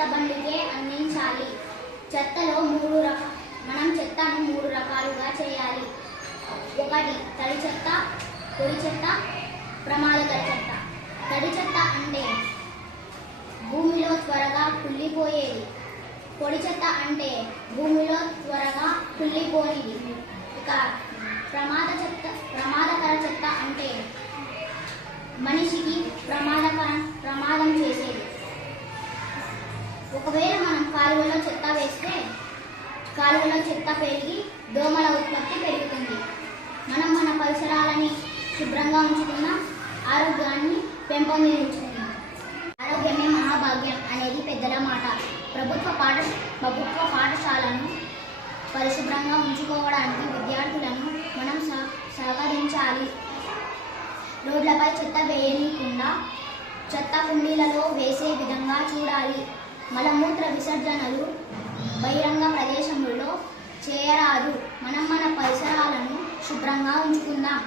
చెత్త బండికే అందించాలి. చెత్తలో మనం చెత్తను 3 రకాలుగా చేయాలి. 1 తడి చెత్త, పొడి చెత్త, ప్రమాదకర చెత్త. తడి చెత్త అంటే భూమిలో త్వరగా కుళ్ళిపోయేది. పొడి చెత్త అంటే భూమిలో త్వరగా కుళ్ళిపోనిది. ఇక ప్రమాదకర చెత్త అంటే మనిషికి ప్రమాదం చేసేది. ఒకవేళ మనం కాలువలో చెత్త వేస్తే కాలువలో చెత్త పెరిగి దోమల ఉత్పత్తి పెరుగుతుంది. మనం మన పరిసరాలని శుభ్రంగా ఉంచుకున్న ఆరోగ్యాన్ని పెంపొందించుకుందాం. ఆరోగ్యమే మహాభాగ్యం అనేది పెద్దల మాట. ప్రభుత్వ పాఠశాలను పరిశుభ్రంగా ఉంచుకోవడానికి విద్యార్థులను మనం సహకరించాలి. రోడ్లపై చెత్త వేయకుండా చెత్త కుండీలలో వేసే విధంగా చూడాలి. మలమూత్ర విసర్జనలు బహిరంగ ప్రదేశముల్లో చేయరాదు. మనం మన